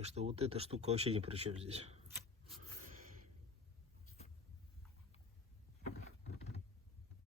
Так что вот эта штука вообще ни при чем здесь.